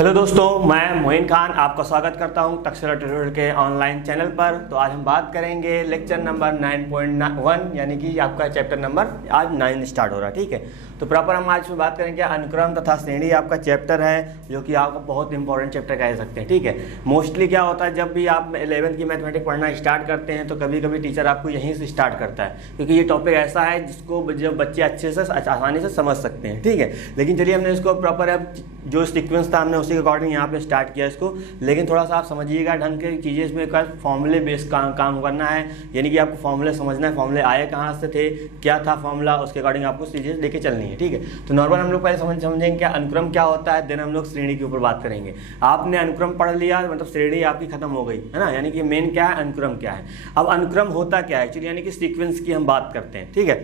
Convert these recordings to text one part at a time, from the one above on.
Hello दोस्तों, मैं मोइन खान आपका स्वागत करता हूं तक्षशिला ट्यूटोरियल के ऑनलाइन चैनल पर। तो आज हम बात करेंगे लेक्चर नंबर 9.1 यानी कि आपका चैप्टर नंबर आज 9 स्टार्ट हो रहा है। ठीक है, तो प्रॉपर हम आज में बात करेंगे अनुक्रम तथा श्रेणी आपका चैप्टर है, जो कि आपका बहुत इंपॉर्टेंट चैप्टर कह सकते हैं। ठीक है, मोस्टली क्या होता है जब भी आप 11th की मैथमेटिक्स पढ़ना स्टार्ट करते हैं तो कभी कभी टीचर आपको यहीं से स्टार्ट करता है, क्योंकि ये टॉपिक ऐसा है जिसको जब बच्चे अच्छे से आसानी से समझ सकते हैं। ठीक है, लेकिन चलिए हमने इसको प्रॉपर अब जो सीक्वेंस था हमने उसी के अकॉर्डिंग यहाँ पे स्टार्ट किया इसको। लेकिन थोड़ा सा आप समझिएगा ढंग के चीज़ें, इसमें का फॉर्मूले बेस काम करना है, यानी कि आपको फॉर्मूले समझना है, फॉर्मूले आए कहाँ से थे, क्या था फॉर्मूला, उसके अकॉर्डिंग आपको चीज़ें लेके चलनी है। ठीक है, तो नॉर्मल हम लोग पहले समझेंगे क्या अनुक्रम क्या होता है, देन हम लोग श्रेणी के ऊपर बात करेंगे। आपने अनुक्रम पढ़ लिया मतलब श्रेणी आपकी खत्म हो गई है ना, यानी कि मेन क्या है, अनुक्रम क्या है। अब अनुक्रम होता क्या है एक्चुअली, यानी कि सीक्वेंस की हम बात करते हैं। ठीक है,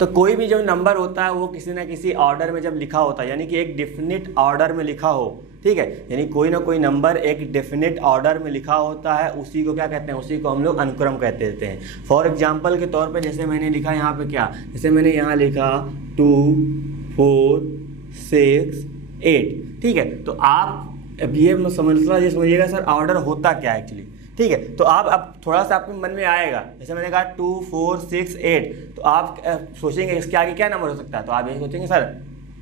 तो कोई भी जो नंबर होता है वो किसी ना किसी ऑर्डर में जब लिखा होता है, यानी कि एक डेफिनेट ऑर्डर में लिखा हो। ठीक है, यानी कोई ना कोई नंबर एक डेफिनेट ऑर्डर में लिखा होता है, उसी को क्या कहते हैं, उसी को हम लोग अनुक्रम कहते देते हैं। फॉर एग्जांपल के तौर पे जैसे मैंने लिखा यहाँ पे क्या, जैसे मैंने यहाँ लिखा 2 4 6 8। ठीक है, तो आप अब ये समझिएगा सर ऑर्डर होता क्या है एक्चुअली। ठीक है, तो आप अब थोड़ा सा आपके मन में आएगा, जैसे मैंने कहा 2 4 6 8, तो आप सोचेंगे इसके आगे क्या नंबर हो सकता है, तो आप ये सोचेंगे सर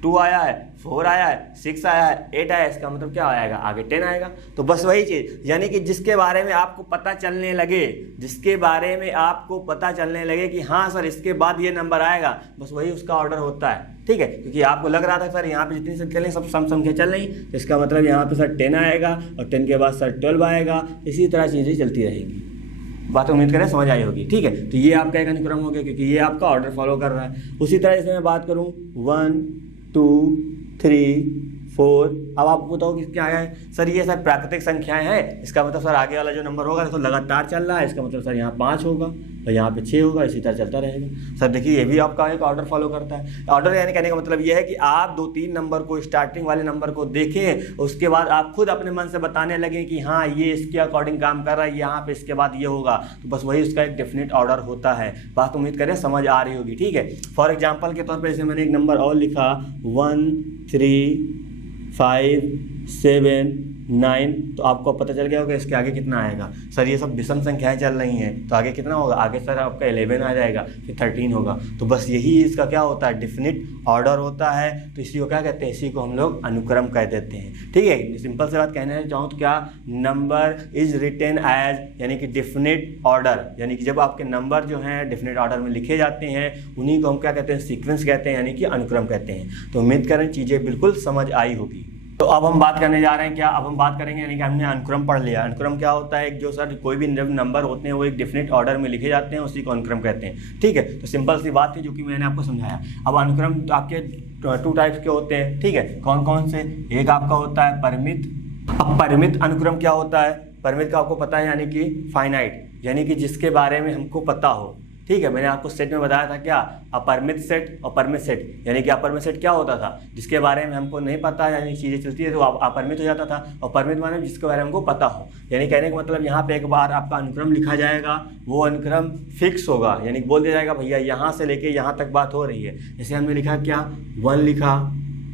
2 आया है, 4 आया है, 6 आया है, 8 आया है, इसका मतलब क्या आएगा, आगे 10 आएगा। तो बस वही चीज़, यानी कि जिसके बारे में आपको पता चलने लगे, जिसके बारे में आपको पता चलने लगे कि हाँ सर इसके बाद ये नंबर आएगा, बस वही उसका ऑर्डर होता है। ठीक है, क्योंकि आपको लग रहा था सर यहाँ पे जितनी संख्या सब सम संख्या चल रही, तो इसका मतलब यहाँ पे सर 10 आएगा और 10 के बाद सर 12 आएगा, इसी तरह चीज़ें चलती रहेंगी। बात उम्मीद करें समझ आई होगी। ठीक है, तो ये आपका एक अनुक्रम हो गया, क्योंकि ये आपका ऑर्डर फॉलो कर रहा है। उसी तरह इसमें मैं बात करूँ 1 2 3 4, अब आपको बताओ कि क्या है सर, ये सर प्राकृतिक संख्याएं हैं, इसका मतलब सर आगे वाला जो नंबर होगा तो लगातार चल रहा है, इसका मतलब सर यहाँ 5 होगा और यहाँ पे 6 होगा, इसी तरह चलता रहेगा। सर देखिए ये भी आपका एक ऑर्डर फॉलो करता है। ऑर्डर यानी कहने का मतलब ये है कि आप 2-3 नंबर को, स्टार्टिंग वाले नंबर को देखें, उसके बाद आप खुद अपने मन से बताने लगे कि हाँ ये इसके अकॉर्डिंग काम कर रहा है, यहाँ पे इसके बाद ये होगा, तो बस वही उसका एक डेफिनेट ऑर्डर होता है। बात उम्मीद करें समझ आ रही होगी। ठीक है, फॉर एग्जाम्पल के तौर पर जैसे मैंने एक नंबर और लिखा 1 3 5 7 9, तो आपको पता चल गया होगा इसके आगे कितना आएगा। सर ये सब विषम संख्याएं चल रही हैं, तो आगे कितना होगा, आगे सर आपका 11 आ जाएगा, फिर 13 होगा। तो बस यही इसका क्या होता है, डेफिनिट ऑर्डर होता है। तो इसी को क्या कहते हैं, इसी को हम लोग अनुक्रम कह देते हैं। ठीक है, सिंपल से बात कहने चाहूँ तो क्या, नंबर इज रिटेन एज यानी कि डेफिनेट ऑर्डर, यानी कि जब आपके नंबर जो हैं डेफिनेट ऑर्डर में लिखे जाते हैं उन्हीं को हम क्या कहते हैं, सीक्वेंस कहते हैं, यानी कि अनुक्रम कहते हैं। तो उम्मीद करें चीज़ें बिल्कुल समझ आई होगी। तो अब हम बात करने जा रहे हैं क्या, अब हम बात करेंगे यानी कि हमने अनुक्रम पढ़ लिया। अनुक्रम क्या होता है, जो सर कोई भी नंबर होते हैं वो एक डेफिनेट ऑर्डर में लिखे जाते हैं, उसी को अनुक्रम कहते हैं। ठीक है, तो सिंपल सी बात थी जो कि मैंने आपको समझाया। अब अनुक्रम तो आपके 2 टाइप्स के होते हैं। ठीक है, कौन कौन से, एक आपका होता है परिमित। अब परिमित अनुक्रम क्या होता है, परिमित का आपको पता है यानी कि फाइनाइट, यानी कि जिसके बारे में हमको पता हो। ठीक है, मैंने आपको सेट में बताया था क्या, अपरिमित सेट और परिमित सेट, यानी कि अपरिमित सेट क्या होता था, जिसके बारे में हमको नहीं पता, यानी चीज़ें चलती है तो अपरिमित हो जाता था, और परिमित माने जिसके बारे में हमको पता हो। यानी कहने का मतलब यहाँ पे एक बार आपका अनुक्रम लिखा जाएगा, वो अनुक्रम फिक्स होगा, यानी बोल दिया जाएगा भैया यहाँ से लेके यहाँ तक बात हो रही है। जैसे हमने लिखा क्या, 1 लिखा,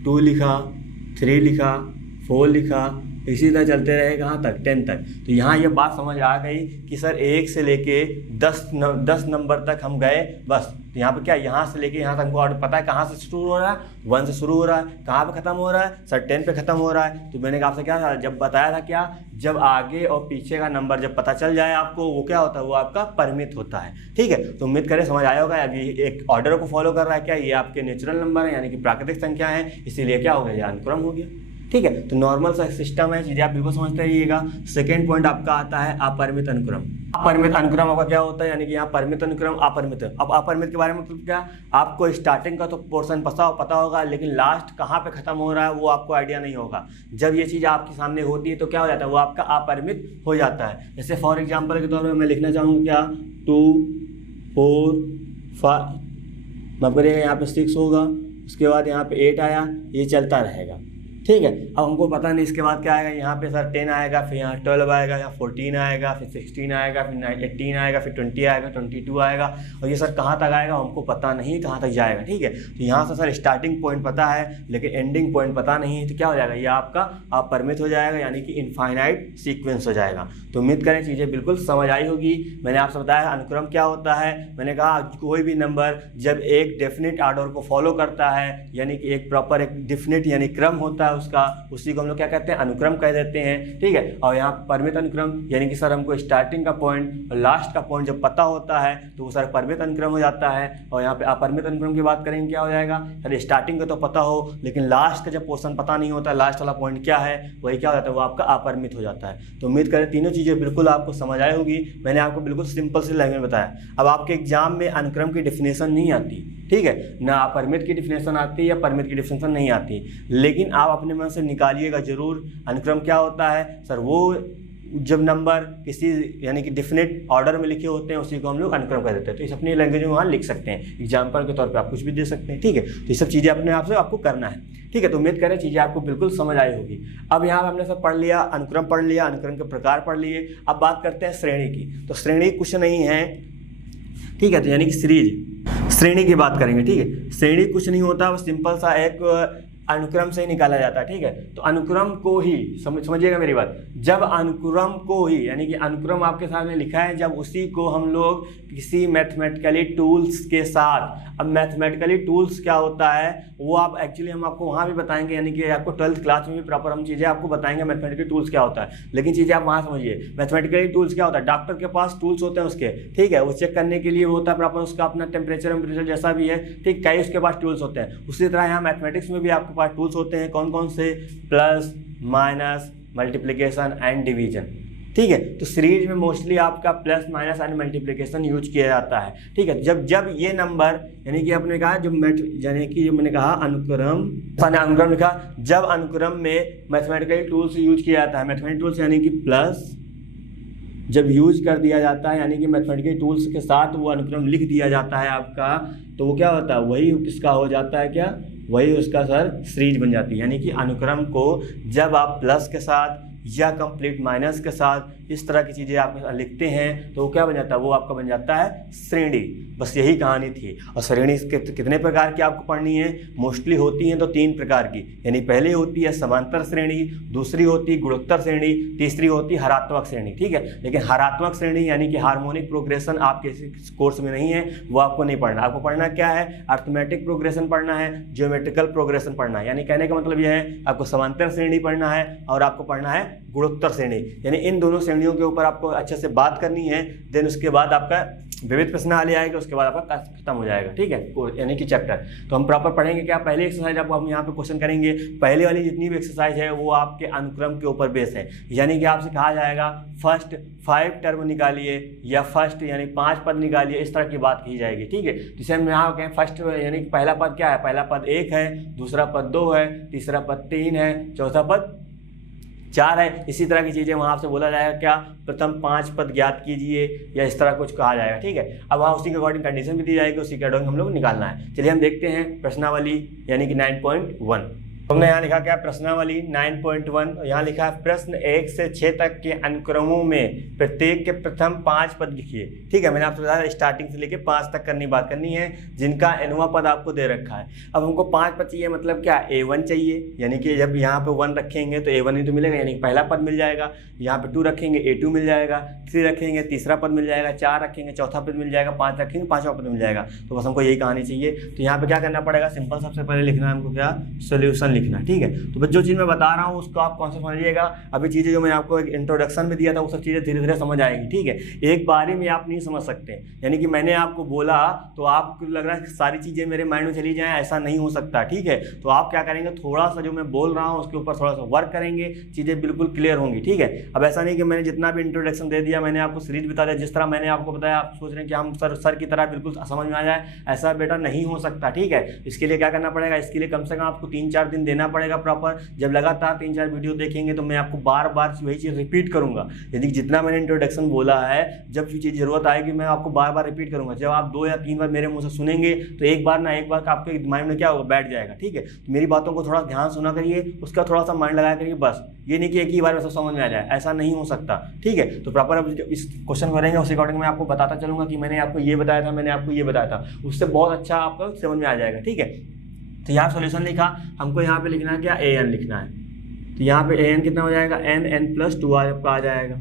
2 लिखा, 3 लिखा, 4 लिखा, इसी तरह चलते रहे कहाँ तक, 10 तक। तो यहाँ ये बात समझ आ गई कि सर 1 से लेके 10 नंबर तक हम गए बस। तो यहाँ पे क्या, यहाँ से लेके यहाँ तक हमको ऑर्डर पता है कहाँ से शुरू हो रहा है, 1 से शुरू हो रहा है, कहाँ पे खत्म हो रहा है सर, 10 पे खत्म हो रहा है। तो मैंने आपसे क्या था, जब बताया था क्या, जब आगे और पीछे का नंबर जब पता चल जाए आपको, वो क्या होता है, वो आपका परिमित होता है। ठीक है, तो उम्मीद करें समझ आया होगा। अभी एक ऑर्डर को फॉलो कर रहा है क्या, ये आपके नेचुरल नंबर है यानी कि प्राकृतिक संख्या है, इसीलिए क्या हो गया, ये अनुक्रम हो गया। ठीक है, तो नॉर्मल सा सिस्टम है, चीज़ें आप बिल्कुल समझते रहिएगा। सेकेंड पॉइंट आपका आता है अपरिमित अनुक्रम। अपरिमित अनुक्रम आपका क्या होता है, यानी कि यहाँ परिमित अनुक्रम, अपरिमित। अब अपरिमित के बारे में मतलब क्या, आपको स्टार्टिंग का तो पोर्शन पता होगा, लेकिन लास्ट कहाँ पे खत्म हो रहा है वो आपको आइडिया नहीं होगा। जब ये चीज़ आपके सामने होती है तो क्या हो जाता है, वो आपका अपरिमित हो जाता है। जैसे फॉर एग्जाम्पल के तौर पर मैं लिखना चाहूँगा क्या, 2 4 5, माफ करिएगा यहाँ पे 6 होगा, उसके बाद यहाँ पे 8 आया, ये चलता रहेगा। ठीक है। अब हमको पता नहीं इसके बाद क्या आएगा, यहाँ पे सर 10 आएगा, फिर यहाँ 12 आएगा, यहाँ 14 आएगा, फिर 16 आएगा, फिर 18 आएगा, फिर 20 आएगा, 22 आएगा, और ये सर कहाँ तक आएगा हमको पता नहीं कहाँ तक जाएगा। ठीक है, तो यहाँ से सर स्टार्टिंग पॉइंट पता है लेकिन एंडिंग पॉइंट पता नहीं है, तो क्या हो जाएगा, ये आपका अपरिमित हो जाएगा, यानी कि इनफाइनाइट सीक्वेंस हो जाएगा। तो उम्मीद करें चीज़ें बिल्कुल समझ आई होगी। मैंने आपसे बताया अनुक्रम क्या होता है, मैंने कहा कोई भी नंबर जब एक डेफिनेट ऑर्डर को फॉलो करता है, यानी कि एक प्रॉपर एक डेफिनेट यानी क्रम होता है उसका, उसी को हम लोग क्या कहते हैं, अनुक्रम कह देते हैं। ठीक है, और यहाँ परिमित अनुक्रम यानी कि सर हमको स्टार्टिंग का पॉइंट और लास्ट का पॉइंट जब पता होता है तो वो सर परिमित अनुक्रम हो जाता है। और यहाँ पे अपरिमित अनुक्रम की बात करेंगे क्या हो जाएगा, सर स्टार्टिंग का तो पता हो लेकिन लास्ट का जब पोर्शन पता नहीं होता, लास्ट वाला पॉइंट क्या है वही क्या हो जाता है, वो आपका अपरिमित हो जाता है। तो उम्मीद करें तीनों चीज़ें बिल्कुल आपको समझ आई होगी। मैंने आपको बिल्कुल सिंपल सी लैंग्वेज बताया। अब आपके एग्जाम में अनुक्रम की डेफिनेशन नहीं आती, ठीक है, ना अपरिमित की डेफिनेशन आती है या परिमित की डेफिनेशन नहीं आती, लेकिन आप अपने मन से निकालिएगा जरूर अनुक्रम क्या होता है। सर वो जब नंबर किसी यानी कि डेफिनेट ऑर्डर में लिखे होते हैं उसी को हम लोग अनुक्रम कर देते हैं। तो इस अपनी लैंग्वेज में वहाँ लिख सकते हैं, एग्जाम्पल के तौर पे आप कुछ भी दे सकते हैं। ठीक है, तो ये सब चीज़ें अपने आप से आपको करना है। ठीक है, तो उम्मीद करें चीज़ें आपको बिल्कुल समझ आई होगी। अब यहाँ हमने सब पढ़ लिया, अनुक्रम पढ़ लिया, अनुक्रम के प्रकार पढ़ लिए। अब बात करते हैं श्रेणी की। तो श्रेणी कुछ नहीं है, ठीक है, तो यानी कि सीरीज श्रेणी की बात करेंगे। ठीक है, श्रेणी कुछ नहीं होता, वो सिंपल सा एक अनुक्रम से ही निकाला जाता है। ठीक है, तो अनुक्रम को ही समझिएगा मेरी बात, जब अनुक्रम को ही यानी कि अनुक्रम आपके सामने लिखा है, जब उसी को हम लोग किसी मैथमेटिकली टूल्स के साथ, अब मैथमेटिकली टूल्स क्या होता है वो आप एक्चुअली हम आपको वहाँ भी बताएंगे, यानी कि आपको 12th क्लास में भी प्रॉपर हम चीज़ें आपको बताएंगे मैथमेटिकली टूल्स क्या होता है। लेकिन चीज़ें आप वहाँ समझिए, मैथमेटिकली टूल्स क्या होता है, डॉक्टर के पास टूल्स होते हैं उसके, ठीक है, वो चेक करने के लिए होता है प्रॉपर उसका अपना टेम्परेचर जैसा भी है, ठीक, कई उसके पास टूल्स होते हैं। उसी तरह यहाँ मैथमेटिक्स में भी आपके पास टूल्स होते हैं। कौन कौन से, plus, minus, multiplication and division. ठीक है, तो सीरीज में मोस्टली आपका plus, minus and multiplication use किया जाता है। ठीक है, जब ये नंबर यानी कि आपने कहा यानी कि जो मैंने कहा अनुक्रम लिखा, जब अनुक्रम में मैथमेटिकल टूल्स यूज किया जाता है, मैथमेटिकल टूल्स यानी कि प्लस जब यूज कर दिया जाता है, यानी कि मैथमेटिकल टूल्स के साथ वो अनुक्रम लिख दिया जाता है आपका, तो वो क्या होता है, वही किसका हो जाता है, क्या वही उसका सर सीरीज बन जाती है। यानी कि अनुक्रम को जब आप प्लस के साथ या कंप्लीट माइनस के साथ इस तरह की चीज़ें आप लिखते हैं तो वो क्या बन जाता है, वो आपका बन जाता है श्रेणी। बस यही कहानी थी। और श्रेणी कितने प्रकार की आपको पढ़नी है, मोस्टली होती हैं तो 3 प्रकार की, यानी पहली होती है समांतर श्रेणी, दूसरी होती है गुणोत्तर श्रेणी, तीसरी होती है हरात्मक श्रेणी। ठीक है, लेकिन हरात्मक श्रेणी यानी कि हार्मोनिक प्रोग्रेशन आपके कोर्स में नहीं है, वो आपको नहीं पढ़ना। आपको पढ़ना क्या है, अर्थमेटिक प्रोग्रेशन पढ़ना है, ज्योमेट्रिकल प्रोग्रेशन पढ़ना है। यानी कहने का मतलब यह है आपको समांतर श्रेणी पढ़ना है और आपको पढ़ना है गुणोत्तर श्रेणी, यानी इन दोनों श्रेणियों के ऊपर आपको अच्छे से बात करनी है। देन उसके बाद आपका विविध प्रश्नावली आएगा, उसके बाद आपका खत्म हो जाएगा। ठीक है, यानी कि चैप्टर तो हम प्रॉपर पढ़ेंगे क्या, पहली एक्सरसाइज आपको हम यहाँ पे क्वेश्चन करेंगे। पहले वाली जितनी भी एक्सरसाइज है वो आपके अनुक्रम के ऊपर बेस है, यानी कि आपसे कहा जाएगा फर्स्ट 5 टर्म निकालिए या फर्स्ट यानी 5 पद निकालिए, इस तरह की बात की जाएगी। ठीक है, जिसे हम यहाँ कहें फर्स्ट यानी कि पहला पद क्या है, पहला पद 1 है, दूसरा पद 2 है, तीसरा पद 3 है, चौथा पद 4 है। इसी तरह की चीज़ें वहाँ आपसे बोला जाएगा क्या, प्रथम 5 पद ज्ञात कीजिए या इस तरह कुछ कहा जाएगा। ठीक है, अब वहाँ उसी के अकॉर्डिंग कंडीशन भी दी जाएगी, उसी के अकॉर्डिंग हम लोग निकालना है। चलिए हम देखते हैं प्रश्नावली यानी कि 9.1। हमने यहाँ लिखा क्या, प्रश्नावली 9.1। यहाँ लिखा है प्रश्न 1 से 6 तक के अनुक्रमों में प्रत्येक के प्रथम 5 पद लिखिए। ठीक है, मैंने आपसे बताया स्टार्टिंग से लेके 5 तक बात करनी है, जिनका nवां पद आपको दे रखा है। अब हमको 5 पद चाहिए, मतलब क्या, A1 चाहिए, यानी कि जब यहाँ पे 1 रखेंगे तो A1 ही तो मिलेगा, यानी कि पहला पद मिल जाएगा। यहाँ पे 2 रखेंगे A2 मिल जाएगा, 3 रखेंगे तीसरा पद मिल जाएगा, 4 रखेंगे चौथा पद मिल जाएगा, 5 रखेंगे 5वां पद मिल जाएगा। तो बस हमको यही कहानी चाहिए। तो यहाँ पे क्या करना पड़ेगा, सिंपल सबसे पहले लिखना है हमको क्या, सोल्यूशन लिखना। ठीक है, तो बस जो चीज़ मैं बता रहा हूँ उसको आप कौन सा समझिएगा। अभी चीज़ें जो मैंने आपको एक इंट्रोडक्शन में दिया था वो सब चीज़ें धीरे धीरे समझ आएगी। ठीक है, एक बारी में आप नहीं समझ सकते, यानी कि मैंने आपको बोला तो आपको लग रहा है कि सारी चीज़ें मेरे माइंड में चली जाएं, ऐसा नहीं हो सकता। ठीक है, तो आप क्या करेंगे, थोड़ा सा जो मैं बोल रहा हूँ उसके ऊपर थोड़ा सा वर्क करेंगे, चीज़ें बिल्कुल क्लियर होंगी। ठीक है, अब ऐसा नहीं कि मैंने जितना भी इंट्रोडक्शन दे दिया, मैंने आपको सीरीज बता दिया, जिस तरह मैंने आपको बताया आप सोच रहे हैं कि हम सर की तरह बिल्कुल समझ में आ जाए, ऐसा बेटा नहीं हो सकता। ठीक है, इसके लिए क्या करना पड़ेगा, इसके लिए कम से कम आपको 3-4 दिन देना पड़ेगा प्रॉपर। जब लगातार 3-4 वीडियो देखेंगे तो मैं आपको बार बार वही चीज़ रिपीट करूँगा। यदि जितना मैंने इंट्रोडक्शन बोला है, जब भी चीज़ ज़रूरत आएगी मैं आपको बार बार रिपीट करूँगा। जब आप 2 या 3 बार मेरे मुँह से सुनेंगे तो एक बार आपके माइंड में क्या होगा, बैठ जाएगा। ठीक है, तो मेरी बातों को थोड़ा ध्यान सुना करिए, उसका थोड़ा सा माइंड लगाया करिए। बस ये नहीं कि एक ही बार में सब समझ में आ जाए, ऐसा नहीं हो सकता। ठीक है, तो प्रॉपर अब इस क्वेश्चन करेंगे उस अकॉर्डिंग मैं आपको बताता चलूँगा कि मैंने आपको ये बताया था, मैंने आपको ये बताया था, उससे बहुत अच्छा आपको समझ में आ जाएगा। ठीक है, तो यहाँ सोल्यूशन लिखा, हमको यहाँ पे लिखना है क्या, an लिखना है। तो यहाँ पे an कितना हो जाएगा, n+2 आपका आ जाएगा।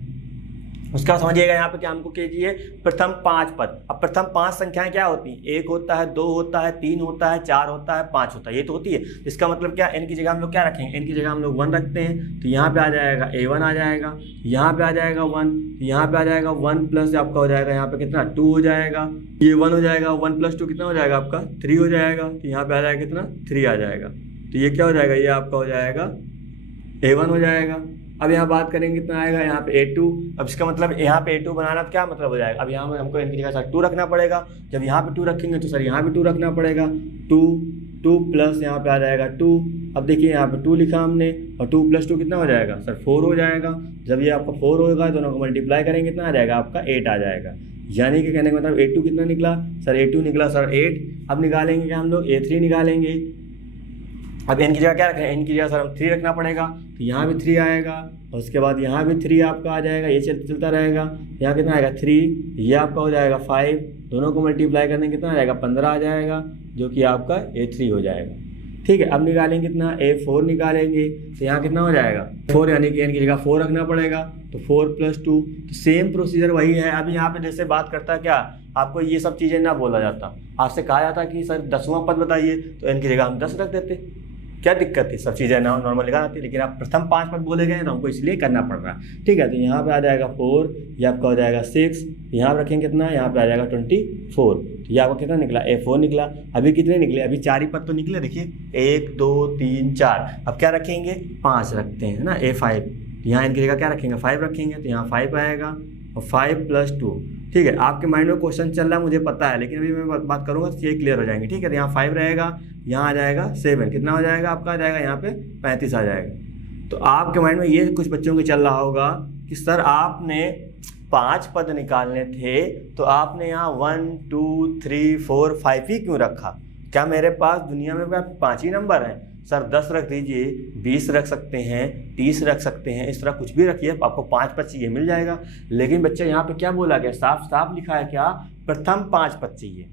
उसका समझिएगा यहाँ पे क्या हमको कीजिए, प्रथम 5 पद। अब प्रथम 5 संख्याएं क्या होती हैं, 1 होता है, 2 होता है, 3 होता है, 4 होता है, 5 होता है, ये तो होती है। इसका मतलब क्या, n की जगह हम लोग क्या रखेंगे, n की जगह हम लोग 1 रखते हैं। तो यहाँ पे आ जाएगा a1 आ जाएगा, यहाँ पे आ जाएगा 1, यहाँ पे आ जाएगा 1 प्लस आपका हो जाएगा यहाँ पे कितना 2 हो जाएगा, ये 1 हो जाएगा, 1 + 2 कितना हो जाएगा आपका 3 हो जाएगा। तो यहाँ पे आ जाएगा कितना 3 आ जाएगा। तो ये क्या हो जाएगा, ये आपका हो जाएगा a1 हो जाएगा। अब यहाँ बात करेंगे कितना आएगा, यहाँ पे a2। अब इसका मतलब यहाँ पे a2 बनाना क्या मतलब हो जाएगा, अब यहाँ में हमको इनकी जगह सर 2 रखना पड़ेगा। जब यहाँ पे 2 रखेंगे तो सर यहाँ भी 2 रखना पड़ेगा, 2 प्लस यहाँ पे आ जाएगा 2। अब देखिए यहाँ पे 2 लिखा हमने, और 2 + 2 कितना हो जाएगा सर 4 हो जाएगा। जब ये आपका 4 होगा, दोनों को मल्टीप्लाई करेंगे कितना आ जाएगा आपका 8 आ जाएगा। यानी कि कहने का मतलब a2 कितना निकला सर, a2 निकला सर 8। अब निकालेंगे क्या हम लोग, a3 निकालेंगे। अब n की जगह क्या रखें, n की जगह सर हम 3 रखना पड़ेगा। तो यहाँ भी 3 आएगा, और उसके बाद यहाँ भी 3 आपका आ जाएगा, ये चलता रहेगा। यहाँ कितना आएगा 3, ये आपका हो जाएगा 5, दोनों को मल्टीप्लाई करने कितना आ जाएगा 15 आ जाएगा, जो कि आपका a3 हो जाएगा। ठीक है, अब निकालेंगे कितना, a4 निकालेंगे। तो यहाँ कितना हो जाएगा 4, यानी कि n की जगह 4 रखना पड़ेगा। तो 4 + 2, तो सेम प्रोसीजर वही है। अभी यहाँ पे जैसे बात करता है क्या, आपको ये सब चीज़ें ना बोला जाता, आपसे कहा जाता कि सर 10वां पद बताइए, तो n की जगह हम 10 रख देते, क्या दिक्कत थी, सब चीज़ें नॉर्मल लिखा जाती। लेकिन आप प्रथम 5 पद बोले गए तो हमको इसलिए करना पड़ रहा है। ठीक है, तो यहाँ पे आ जाएगा 4, ये आपका हो जाएगा 6, यहाँ पे रखेंगे कितना, यहाँ पे आ जाएगा 24। तो ये आपका कितना निकला, a4 निकला। अभी कितने निकले, अभी 4 ही पद तो निकले, देखिए 1 2 3 4। अब क्या रखेंगे, 5 रखते हैं ना, a5। यहाँ इनकी जगह क्या रखेंगे, 5 रखेंगे। तो यहाँ 5 आएगा, और 5 + 2। ठीक है, आपके माइंड में क्वेश्चन चल रहा है मुझे पता है, लेकिन अभी मैं बात करूँगा तो ये क्लियर हो जाएंगे। ठीक है, तो यहाँ 5 रहेगा, यहाँ आ जाएगा 7, कितना हो जाएगा आपका, आ जाएगा यहाँ पे 35 आ जाएगा। तो आपके माइंड में ये कुछ बच्चों के चल रहा होगा कि सर आपने 5 पद निकालने थे, तो आपने यहाँ 1 2 3 4 5 ही क्यों रखा, क्या मेरे पास दुनिया में 5 ही नंबर हैं सर, 10 रख दीजिए, 20 रख सकते हैं, 30 रख सकते हैं, इस तरह कुछ भी रखिए, आपको 5 पद चाहिए मिल जाएगा। लेकिन बच्चे यहाँ पे क्या बोला गया, साफ साफ लिखा है क्या, प्रथम 5 पद चाहिए।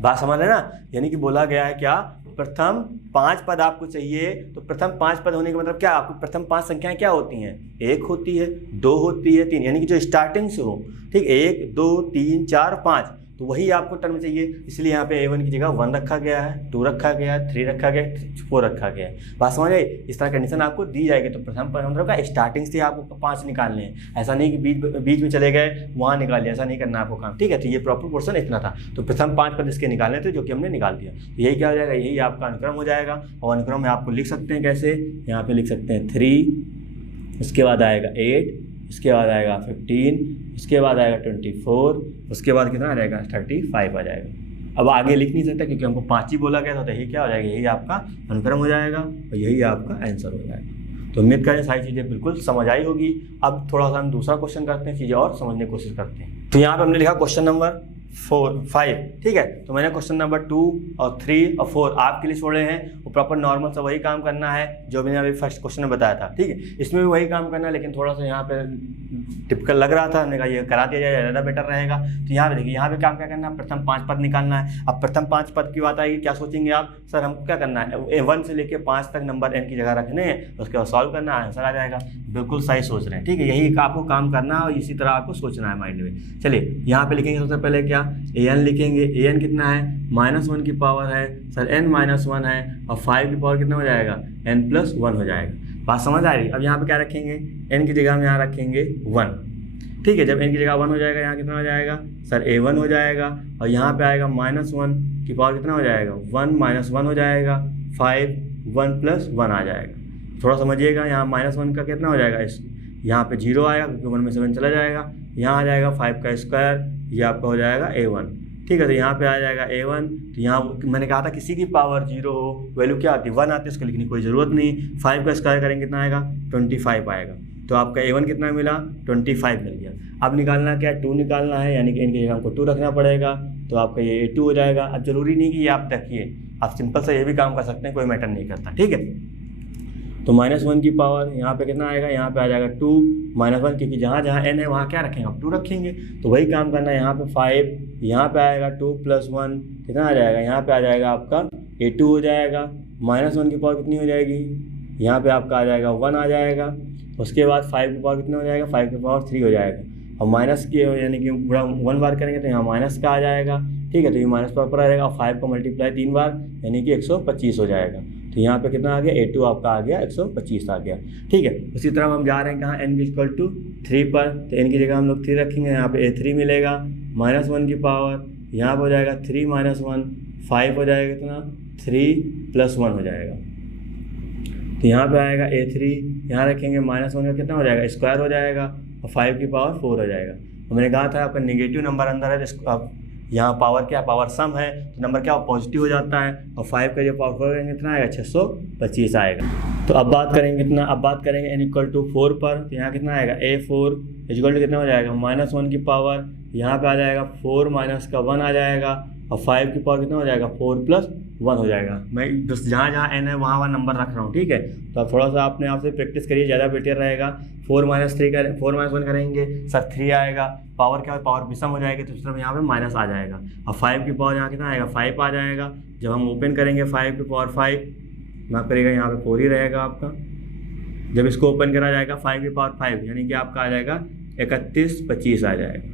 बात समझ है ना, यानी कि बोला गया है क्या, प्रथम 5 पद आपको चाहिए। तो प्रथम 5 पद होने का मतलब क्या, आपको प्रथम 5 संख्याएं क्या होती हैं, 1 होती है, 2 होती है, 3, यानी कि जो स्टार्टिंग से हो। ठीक, 1 2 3 4 5, तो वही आपको टर्म चाहिए। इसलिए यहाँ पे a1 की जगह 1 रखा गया है, 2 रखा गया है, 3 रखा गया है, 4 रखा गया है। बात समझ आई, इस तरह कंडीशन आपको दी जाएगी। तो प्रथम पद मतलब का स्टार्टिंग से आपको 5 निकालने हैं, ऐसा नहीं कि बीच में चले गए वहाँ निकाल लिया, ऐसा नहीं करना आपको काम। ठीक है, तो ये प्रॉपर पोर्शन इतना था। तो प्रथम 5 पद इसके निकालने थे, जो कि हमने निकाल दिया। तो यही क्या हो जाएगा, यही आपका अनुक्रम हो जाएगा। और अनुक्रम में आपको लिख सकते हैं कैसे, यहाँ पे लिख सकते हैं 3, उसके बाद आएगा 8, उसके बाद आएगा 15, उसके बाद आएगा 24, उसके बाद कितना आ जाएगा 35 आ जाएगा। अब आगे लिख नहीं सकता क्योंकि हमको 5 ही बोला गया था। तो यही क्या हो जाएगा, यही आपका अनुक्रम हो जाएगा, और यही आपका आंसर हो जाएगा। तो उम्मीद करें सारी चीज़ें बिल्कुल समझ आई होगी। अब थोड़ा सा हम दूसरा क्वेश्चन करते हैं, चीज़ें और समझने की कोशिश करते हैं। तो यहाँ पर हमने लिखा क्वेश्चन नंबर 5। ठीक है, तो मैंने क्वेश्चन नंबर 2 और 3 और 4 आपके लिए छोड़े हैं। वो प्रॉपर नॉर्मल सा वही काम करना है जो मैंने अभी फर्स्ट क्वेश्चन में बताया था। ठीक है, इसमें भी वही काम करना है, लेकिन थोड़ा सा यहाँ पे टिपिकल लग रहा था, हमने कहा ये करा दिया जाए ज़्यादा बेटर रहेगा। तो यहाँ पे देखिए, यहाँ पे काम क्या करना है, प्रथम 5 पद निकालना है। अब प्रथम 5 पद की बात आएगी, क्या सोचेंगे आप, सर हमको क्या करना है, 1 से लेकर 5 तक नंबर n की जगह रखने हैं, उसके बाद सॉल्व करना है, आंसर आ जाएगा। बिल्कुल सही सोच रहे हैं। ठीक है, यही आपको काम करना है और इसी तरह आपको सोचना है माइंड में। चलिए यहाँ पे लिखेंगे सबसे पहले क्या, an लिखेंगे। an कितना है, -1 की पावर है सर, n-1 है, और 5 की पावर कितना हो जाएगा, n+1 हो जाएगा। बात समझ आ रही। अब यहाँ पे क्या रखेंगे, n की जगह हम यहाँ रखेंगे 1। ठीक है, जब n की जगह 1 हो जाएगा, यहाँ कितना हो जाएगा सर, a1 हो जाएगा, और यहाँ पे आएगा -1 की पावर कितना हो जाएगा, 1 - 1 हो जाएगा, 5 1+1 आ जाएगा। थोड़ा समझिएगा, यहाँ -1 का कितना हो जाएगा, यहाँ पे 0 आएगा क्योंकि 1 में से 1 चला जाएगा, यहाँ आ जाएगा 5 का स्क्वायर, ये आपका हो जाएगा a1। ठीक है। तो यहाँ पे आ जाएगा A1, तो यहाँ मैंने कहा था किसी की पावर 0 हो वैल्यू क्या आती है 1 आती है, उसको लिखने की कोई ज़रूरत नहीं। 5 का स्क्वायर करेंगे कितना आएगा 25 आएगा। तो आपका A1 कितना मिला 25 मिल गया। अब निकालना क्या 2 निकालना है, यानी कि इनकी जगह हमको 2 रखना पड़ेगा, तो आपका ये A2 हो जाएगा। अब जरूरी नहीं कि ये आप रखिए, आप सिंपल सा ये भी काम कर सकते हैं, कोई मैटर नहीं करता, ठीक है। तो -1 की पावर यहाँ पे कितना आएगा, यहाँ पे आ जाएगा 2 -1, क्योंकि जहाँ जहाँ n है वहाँ क्या रखेंगे आप 2 रखेंगे, तो वही काम करना है। यहाँ पे 5, यहाँ पे आएगा 2 + 1 कितना आ जाएगा, यहाँ पे आ जाएगा आपका A2 हो जाएगा। -1 की पावर कितनी हो जाएगी, यहाँ पे आपका आ जाएगा 1 आ जाएगा। उसके बाद 5 की पावर कितना हो जाएगा, 5 की पावर 3 हो जाएगा। और माइनस की यानी कि पूरा 1 बार करेंगे तो यहाँ माइनस का आ जाएगा, ठीक है। तो ये माइनस पर आ जाएगा, और 5 को मल्टीप्लाई 3 बार यानी कि 125 हो जाएगा। तो यहाँ पे कितना आ गया A2 आपका आ गया 125 आ गया, ठीक है। उसी तरह हम जा रहे हैं कहाँ n = 3 पर, तो n की जगह हम लोग 3 रखेंगे, यहाँ पे A3 मिलेगा। -1 की पावर यहाँ पर हो जाएगा 3 - 1, 5 हो जाएगा कितना 3 + 1 हो जाएगा। तो यहाँ पे आएगा A3, यहाँ रखेंगे -1 का कितना हो जाएगा स्क्वायर हो जाएगा, और 5 की पावर 4 हो जाएगा। तो मैंने कहा था आपका नेगेटिव नंबर अंदर है, तो अब यहाँ पावर क्या पावर सम है, तो नंबर क्या पॉजिटिव हो जाता है, और 5 का जो पावर करेंगे कितना आएगा 625 आएगा। तो अब बात करेंगे कितना, अब बात करेंगे n = 4 पर, तो यहाँ कितना आएगा A4 = कितना हो जाएगा -1 की पावर, यहाँ पे आ जाएगा 4 - का 1 आ जाएगा, और 5 की पावर कितना हो जाएगा 4 + 1 हो जाएगा। मैं बस जहाँ जहाँ n है वहाँ नंबर रख रहा हूँ, ठीक है। तो आप थोड़ा सा अपने आप से प्रैक्टिस करिए, ज़्यादा बेटर रहेगा। 4 - 1 करेंगे सर 3 आएगा, पावर क्या पावर विषम हो जाएगी, तो उस तरफ यहाँ पे माइनस आ जाएगा। और 5 की पावर यहाँ कितना आएगा 5 आ जाएगा। जब हम ओपन करेंगे 5 की पावर 5 माफ करेगा, यहाँ पे 4 ही रहेगा आपका। जब इसको ओपन करा जाएगा 5 की पावर 5 यानी कि आपका आ जाएगा 3125 आ जाएगा,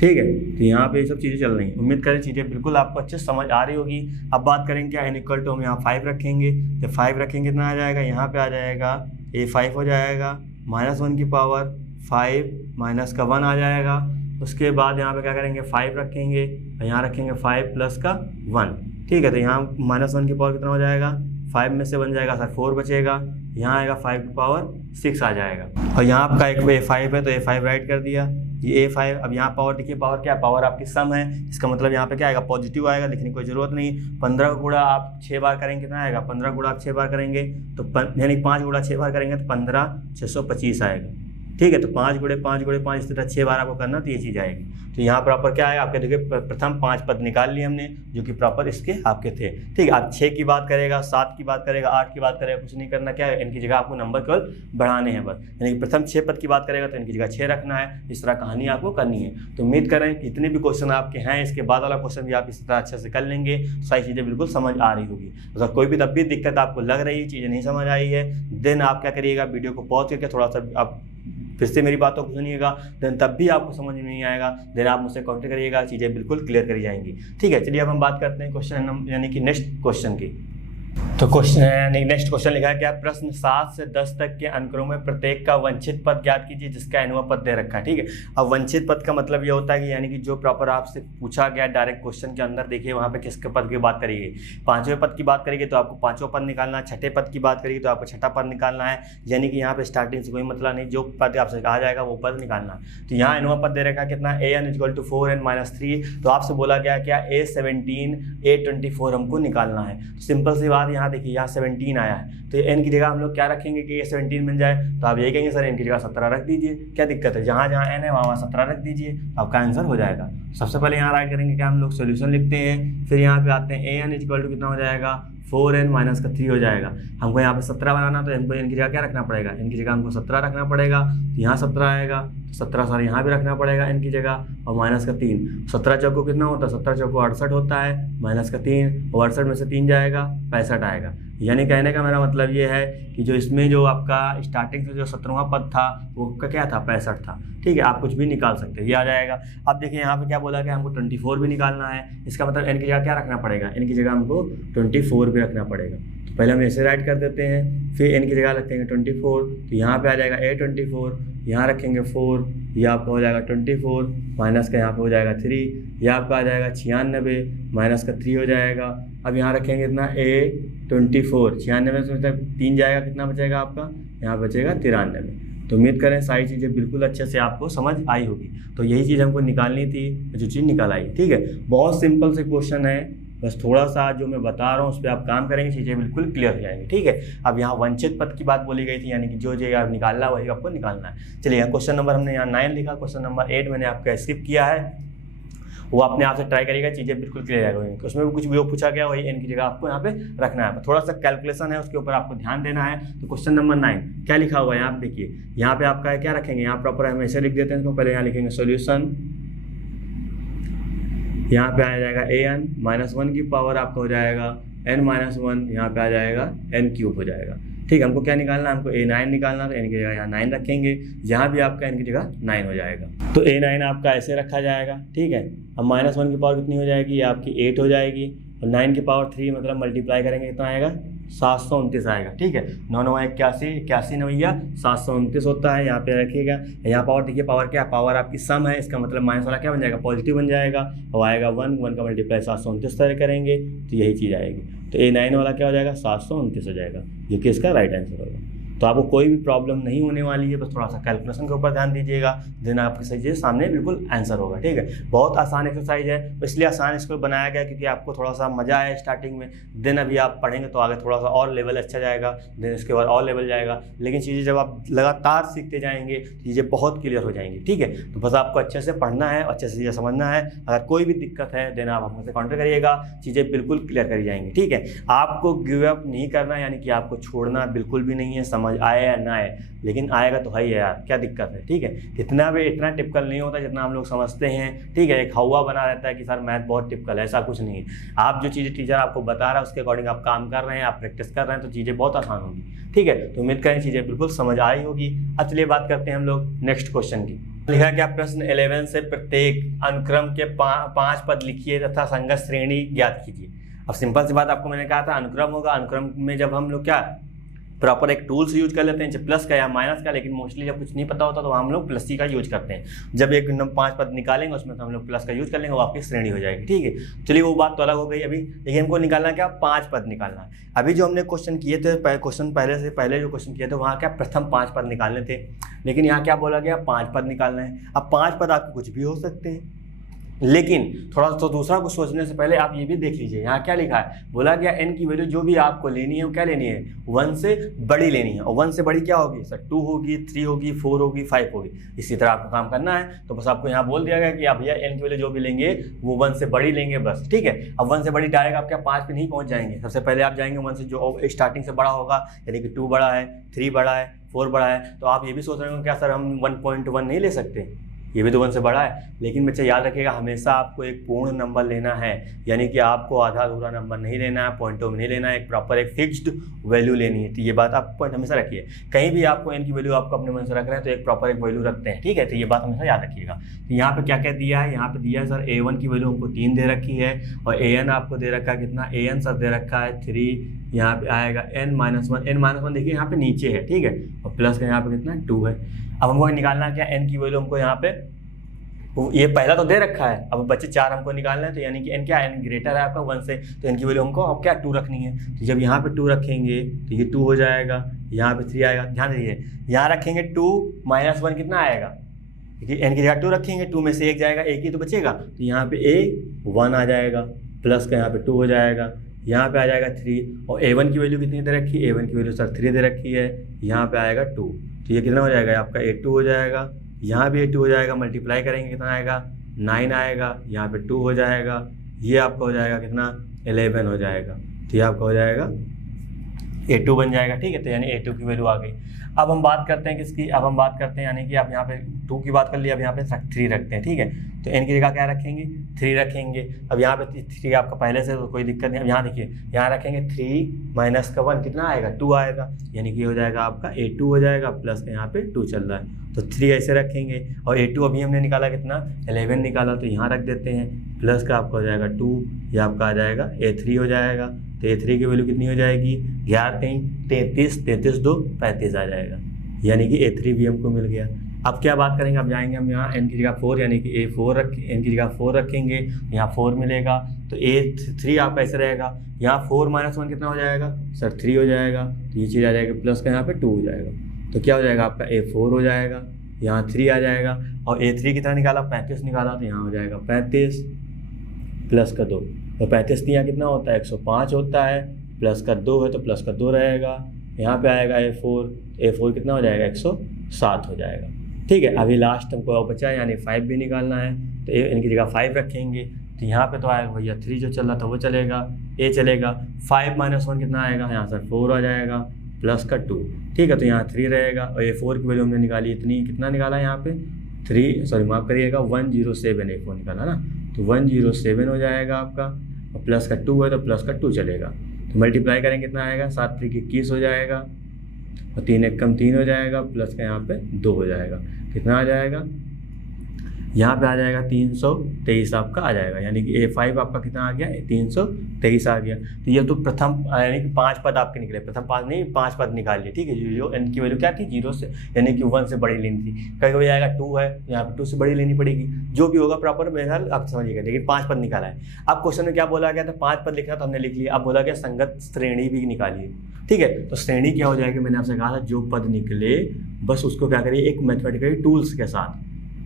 ठीक है। तो यहाँ पे ये सब चीज़ें चल रही हैं। उम्मीद करें चीज़ें बिल्कुल आपको अच्छे से समझ आ रही होगी। अब बात करेंगे क्या n = हम यहाँ 5 रखेंगे, जब 5 रखेंगे कितना आ जाएगा, यहाँ पे आ जाएगा A5 हो जाएगा, -1 की पावर 5 - का 1 आ जाएगा। उसके बाद यहाँ पे क्या करेंगे 5 रखेंगे, और यहाँ रखेंगे 5 + का 1, ठीक है। तो यहाँ -1 की पावर कितना हो जाएगा, 5 में से बन जाएगा सर 4 बचेगा, यहाँ आएगा 5 की पावर 6 आ जाएगा। और यहाँ आपका एक A5 है, तो A5 राइट कर दिया, ये A5। अब यहाँ पावर देखिए, पावर क्या पावर आपकी सम है, इसका मतलब यहाँ पे क्या आएगा पॉजिटिव आएगा, लिखने की कोई ज़रूरत नहीं। 15 गुणा आप 6 बार करेंगे कितना आएगा, 15 गुणा आप 6 बार करेंगे तो यानी 5 गुणा 6 बार करेंगे तो 15 625 आएगा, ठीक है। तो 5 गुणे 5 गुणे 5 इस तरह 6 बार आपको करना, तो ये चीज़ आएगी। तो यहाँ प्रॉपर क्या है आपके, देखिए प्रथम 5 पद निकाल लिए हमने जो कि प्रॉपर इसके आपके थे, ठीक है। आप 6 की बात करेगा, 7 की बात करेगा, 8 की बात करेगा, कुछ नहीं करना, क्या है इनकी जगह आपको नंबर केवल बढ़ाने हैं बस। यानी कि प्रथम 6 पद की बात करेगा तो इनकी जगह 6 रखना है, इस तरह कहानी आपको करनी है। तो उम्मीद करें कि इतने भी क्वेश्चन आपके हैं, इसके बाद वाला क्वेश्चन भी आप इस तरह अच्छे से कर लेंगे, सारी चीज़ें बिल्कुल समझ आ रही होगी। अगर कोई भी तब भी दिक्कत आपको लग रही है, चीज़ें नहीं समझ आई है, देन आप क्या करिएगा, वीडियो को पॉज करके थोड़ा सा आप फिर से मेरी बातों को सुनिएगा, देन तब भी आपको समझ में नहीं आएगा, देन आप मुझसे कॉन्टेक्ट करिएगा, चीज़ें बिल्कुल क्लियर करी जाएंगी, ठीक है। चलिए अब हम बात करते हैं क्वेश्चन यानी कि नेक्स्ट क्वेश्चन की। तो नेक्स्ट क्वेश्चन लिखा है क्या, प्रश्न 7 से 10 तक के अंकों में प्रत्येक का वंचित पद ज्ञात कीजिए जिसका एनवा पद दे रखा है, ठीक है। अब वंचित पद का मतलब ये होता है कि यानी कि जो प्रॉपर आपसे पूछा गया डायरेक्ट क्वेश्चन के अंदर, देखिए वहाँ पे किसके पद की बात करिए। 5वें पद की बात करेंगे तो आपको 5वां पद निकालना है, 6ठे पद की बात करेंगे तो आपको 6ठा पद निकालना है, यानी कि यहाँ पे स्टार्टिंग से कोई मतलब नहीं, जो पद आपसे कहा जाएगा वो पद निकालना है। तो यहाँ एनवा पद दे रखा है कितना, an = 4n - 3, तो आपसे बोला गया क्या A17 A24 हमको निकालना है। सिंपल सी बात, यहाँ देखिए यहाँ 17 आया है, तो n की जगह हम लोग क्या रखेंगे कि ये 17 बन जाए, तो आप यही कहेंगे सर n की जगह 17 रख दीजिए, क्या दिक्कत है, जहाँ जहाँ n है वहाँ 17 रख दीजिए, आपका आंसर हो जाएगा। सबसे पहले यहाँ राइट करेंगे क्या, हम लोग सोल्यूशन लिखते हैं, फिर यहाँ पे आते हैं an = कितना हो जाएगा 4n - का 3 हो जाएगा। हमको यहाँ पे 17 बनाना, तो हमको n की जगह क्या रखना पड़ेगा, n की जगह हमको 17 रखना पड़ेगा, तो यहाँ 17 आएगा, तो 17 सर यहाँ भी रखना पड़ेगा n की जगह, और माइनस का 3, 17 चौको कितना होता है, 17 चौको 68 होता है, माइनस का 3, और 68 में से 3 जाएगा 65 आएगा। यानी कहने का मेरा मतलब ये है कि जो इसमें जो आपका स्टार्टिंग से जो 17वां पद था वो क्या था 65 था, ठीक है। आप कुछ भी निकाल सकते हैं, ये आ जाएगा। अब देखिए यहाँ पे क्या बोला कि हमको 24 भी निकालना है, इसका मतलब n की जगह क्या रखना पड़ेगा, n की जगह हमको 24 भी रखना पड़ेगा। तो पहले हम ऐसे राइट कर देते हैं, फिर n की जगह रखते हैं 24, तो यहाँ पे आ जाएगा A24, यहाँ रखेंगे 4, ये आपका हो जाएगा 24, माइनस का यहाँ पे हो जाएगा 3, ये आपका आ जाएगा 96, माइनस का 3 हो जाएगा। अब यहाँ रखेंगे इतना A24, 96 में से 3 जाएगा, कितना बचेगा आपका, यहाँ बचेगा 93। तो उम्मीद करें सारी चीज़ें बिल्कुल अच्छे से आपको समझ आई होगी। तो यही चीज़ हमको निकालनी थी, जो चीज़ निकाल आई, ठीक है। बहुत सिंपल से क्वेश्चन है, बस थोड़ा सा जो मैं बता रहा हूँ उस पर आप काम करेंगे, चीज़ें बिल्कुल क्लियर हो जाएंगी, ठीक है। अब यहाँ वंचित पद की बात बोली गई थी, यानी कि जो जगह आप निकालना है वही आपको निकालना है। चलिए यहाँ क्वेश्चन नंबर हमने यहाँ 9 लिखा, क्वेश्चन नंबर 8 मैंने आपका स्किप किया है, वो अपने आप से ट्राई करिएगा, चीज़ें बिल्कुल क्लियर होंगी। उसमें भी कुछ भी पूछा गया वही एन की जगह आपको यहाँ पे रखना है, थोड़ा सा कैलकुलेशन है उसके ऊपर आपको ध्यान देना है। तो क्वेश्चन नंबर 9 क्या लिखा हुआ है यहाँ पे देखिए, यहाँ पे आपका क्या रखेंगे, यहाँ प्रॉपर हम ऐसे लिख देते हैं इसको, पहले यहाँ लिखेंगे सोल्यूशन, यहाँ पे आ जाएगा an -1 की पावर आपका हो जाएगा n-1, यहाँ पे आ जाएगा n³ हो जाएगा, ठीक है। हमको क्या निकालना है, हमको a9 निकालना है, तो n की जगह यहाँ 9 रखेंगे, यहाँ भी आपका n की जगह 9 हो जाएगा। तो a9 आपका ऐसे रखा जाएगा, ठीक है। अब -1 की पावर कितनी हो जाएगी, ये आपकी 8 हो जाएगी, और 9 की पावर 3 मतलब मल्टीप्लाई करेंगे कितना आएगा, 729 आएगा, ठीक है। 9 9 81, 81 9 729 होता है, यहाँ पे रखिएगा। यहाँ पावर देखिए, पावर क्या, पावर आपकी सम है, इसका मतलब माइनस वाला क्या बन जाएगा, पॉजिटिव बन जाएगा, और आएगा 1 का मल्टीप्लाई 729 तरह करेंगे तो यही चीज़ आएगी। तो a9 वाला क्या हो जाएगा, 729 हो जाएगा, जो कि इसका राइट आंसर होगा। तो आपको कोई भी प्रॉब्लम नहीं होने वाली है, बस थोड़ा सा कैलकुलेशन के ऊपर ध्यान दीजिएगा, देन आपकी सही चीज़ सामने बिल्कुल आंसर होगा, ठीक है। बहुत आसान एक्सरसाइज है, तो इसलिए आसान इसको बनाया गया क्योंकि आपको थोड़ा सा मजा आया स्टार्टिंग में, देन अभी आप पढ़ेंगे तो आगे थोड़ा सा और लेवल अच्छा जाएगा, देन इसके बाद और लेवल जाएगा। लेकिन चीज़ें जब आप लगातार सीखते जाएंगे चीज़ें बहुत क्लियर हो जाएंगी, ठीक है। तो बस आपको अच्छे से पढ़ना है, अच्छे से चीज़ें समझना है। अगर कोई भी दिक्कत है देन आप हमसे कॉन्टेक्ट करिएगा, चीज़ें बिल्कुल क्लियर करी जाएंगी, ठीक है। आपको गिव अप नहीं करना, यानी कि आपको छोड़ना बिल्कुल भी नहीं है, समझ आए या ना आए, लेकिन आएगा तो है यार, क्या दिक्कत है, ठीक है। इतना भी इतना टिपिकल नहीं होता जितना हम लोग समझते हैं, ठीक है। एक हवा बना रहता है कि सर मैथ बहुत टिपिकल है, ऐसा कुछ नहीं है। आप जो चीज़ें टीचर आपको बता रहा है उसके अकॉर्डिंग आप काम कर रहे हैं, आप प्रैक्टिस कर रहे हैं, तो चीज़ें बहुत आसान होगी, ठीक है। तो उम्मीद करें चीज़ें बिल्कुल समझ आई होगी। अब चलिए बात करते हैं हम लोग नेक्स्ट क्वेश्चन की। लिखा क्या, प्रश्न 11 से प्रत्येक अनुक्रम के 5 पद लिखिए तथा संगत श्रेणी ज्ञात कीजिए। अब सिंपल सी बात आपको मैंने कहा था अनुक्रम होगा, अनुक्रम में जब हम लोग क्या प्रॉपर एक टूल्स यूज कर लेते हैं, चाहे प्लस का या माइनस का, लेकिन मोस्टली जब कुछ नहीं पता होता तो हम लोग प्लस ही का यूज करते हैं। जब एक 5 पद निकालेंगे उसमें तो हम लोग प्लस का यूज कर लेंगे, वो आपकी श्रेणी हो जाएगी, ठीक है। चलिए वो बात तो अलग हो गई। अभी देखिए हमको निकालना क्या, 5 पद निकालना है। अभी जो हमने क्वेश्चन किए थे, क्वेश्चन पहले जो क्वेश्चन किए थे वहाँ क्या प्रथम 5 पद निकालने थे, लेकिन यहाँ क्या बोला गया 5 पद निकालना है। अब 5 पद आपके कुछ भी हो सकते हैं, लेकिन थोड़ा तो दूसरा कुछ सोचने से पहले आप ये भी देख लीजिए यहाँ क्या लिखा है। बोला गया n की वैल्यू जो भी आपको लेनी है वो क्या लेनी है, 1 से बड़ी लेनी है। और 1 से बड़ी क्या होगी सर, 2 होगी, 3 होगी, 4 होगी, 5 होगी। इसी तरह आपको काम करना है। तो बस आपको यहाँ बोल दिया गया कि आप भैया n की वैल्यू जो भी लेंगे वो 1 से बड़ी लेंगे बस, ठीक है। अब 1 से बड़ी डायरेक्ट आप क्या 5 पे नहीं पहुँच जाएंगे। सबसे पहले आप जाएंगे 1 से जो स्टार्टिंग से बड़ा होगा, यानी कि 2 बड़ा है, 3 बड़ा है, 4 बड़ा है। तो आप ये भी सोच रहे हो क्या सर हम 1.1 नहीं ले सकते, ये भी तो 1 से बड़ा है। लेकिन बच्चे याद रखिएगा हमेशा आपको एक पूर्ण नंबर लेना है, यानी कि आपको आधा अधूरा नंबर नहीं लेना है, पॉइंटों में नहीं लेना है, एक प्रॉपर एक फिक्स्ड वैल्यू लेनी है। तो ये बात आप पॉइंट हमेशा रखिए। कहीं भी आपको n की वैल्यू आपको अपने मन से रख रहे हैं तो एक प्रॉपर एक वैल्यू रखते हैं, ठीक है। तो ये बात हमेशा याद रखिएगा। तो यहाँ पे क्या क्या दिया है, यहाँ पे दिया है सर a1 की वैल्यू हमको 3 दे रखी है, और an आपको दे रखा है कितना, an सर दे रखा है 3, यहाँ पे आएगा n-1 देखिए यहाँ पे नीचे है, ठीक है, और प्लस का यहाँ पे कितना 2 है। अब हमको निकालना क्या, n की वैल्यू हमको यहाँ पे ये पहला तो दे रखा है, अब बच्चे 4 हमको निकालना है। तो यानी कि n क्या है, n ग्रेटर है आपका 1 से, तो n की वैल्यू हमको अब क्या 2 रखनी है। तो जब यहाँ पे 2 रखेंगे तो ये 2 हो जाएगा, यहाँ पे 3 आएगा। ध्यान दीजिए यहाँ रखेंगे 2 - 1 कितना आएगा, क्योंकि n की जगह 2 रखेंगे, 2 में से 1 जाएगा, 1 ही तो बचेगा। तो यहाँ पे a1 आ जाएगा, प्लस का यहाँ पे 2 हो जाएगा, यहाँ पे आ जाएगा 3, और a1 की वैल्यू कितनी दे रखी है, a1 की वैल्यू सर 3 दे रखी है, यहाँ पे आएगा 2। तो ये कितना हो जाएगा आपका a2 हो जाएगा, यहाँ भी a2 हो जाएगा, मल्टीप्लाई करेंगे कितना आएगा 9 आएगा, यहाँ पे 2 हो जाएगा, ये आपका हो जाएगा कितना 11 हो जाएगा। तो ये आपका हो जाएगा a2 बन जाएगा, ठीक है। तो यानी a2 की वैल्यू आ गई। अब हम बात करते हैं किसकी, अब हम बात करते हैं यानी कि आप यहाँ पे 2 की बात कर लिया, अब यहाँ पे 3 रखते हैं, ठीक है। तो n की जगह क्या रखेंगे 3 रखेंगे। अब यहाँ पे 3 आपका पहले से तो कोई दिक्कत नहीं। अब यहाँ देखिए यहाँ रखेंगे 3 - 1 कितना आएगा 2 आएगा, यानी कि हो जाएगा आपका a2 हो जाएगा, प्लस का यहाँ पे 2 चल रहा है तो 3 ऐसे रखेंगे। और a2 अभी हमने निकाला कितना 11 निकाला, तो यहाँ रख देते हैं, प्लस का आपका हो जाएगा 2, ये आपका आ जाएगा a3 हो जाएगा। तो a3 की वैल्यू कितनी हो जाएगी 11 3 33, 33 2 35 आ जाएगा, यानी कि a3 भी हमको मिल गया। अब क्या बात करेंगे, अब जाएंगे हम यहाँ n की जगह 4 यानी कि n की जगह 4 रखेंगे, यहाँ 4 मिलेगा। तो a3 आपका ऐसे रहेगा, यहाँ 4 - 1 कितना हो जाएगा सर 3 हो जाएगा, तो ये चीज़ आ जाएगी, प्लस का यहाँ पे 2 हो जाएगा। तो क्या हो जाएगा आपका A4 हो जाएगा, यहाँ 3 आ जाएगा, और A3 कितना निकाला 35 निकाला, तो यहाँ हो जाएगा 35 प्लस का 2, तो 35 यहाँ कितना होता है 105 होता है, प्लस का 2 है तो प्लस का 2 रहेगा, यहाँ पे आएगा A4 कितना हो जाएगा 107 हो जाएगा। ठीक है, अभी लास्ट हमको और बचा यानी 5 भी निकालना है, तो इनकी जगह 5 रखेंगे, तो यहाँ पे तो आएगा भैया 3 जो चल रहा था वो चलेगा, A चलेगा, 5 - 1 कितना आएगा, यहाँ से 4 आ जाएगा, प्लस का 2। ठीक है, तो यहाँ 3 रहेगा, और A4 की वैल्यू हमने निकाली इतनी, कितना निकाला यहाँ पे 3, सॉरी माफ़ करिएगा 107 A4 निकाला ना, तो 107 हो जाएगा आपका, और प्लस का 2 है तो प्लस का 2 चलेगा, तो मल्टीप्लाई करेंगे कितना आएगा 7 3 21 हो जाएगा, और 3 1 कम 3 हो जाएगा, प्लस का यहाँ पे 2 हो जाएगा, कितना आ जाएगा यहाँ पे आ जाएगा 323 आपका आ जाएगा, यानी कि A5 आपका कितना आ गया 323 आ गया। तो ये तो प्रथम यानी कि 5 पद आपके निकले, प्रथम 5 नहीं 5 पद निकाल लिए। ठीक है, जो n की वैल्यू क्या थी 0 से यानी कि 1 से बड़ी लेनी थी, कभी कभी आएगा 2 है तो यहाँ पे 2 से बड़ी लेनी पड़ेगी, जो भी होगा प्रॉपर मेरे ख्याल आप समझिएगा। लेकिन 5 पद निकाला है। अब क्वेश्चन में क्या बोला गया था 5 पद लिखना, तो हमने लिख लिया। अब बोला गया संगत श्रेणी भी निकालिए। ठीक है, तो श्रेणी क्या हो जाएगी, मैंने आपसे कहा था जो पद निकले बस उसको क्या करिए एक मैथमेटिकल टूल्स के साथ,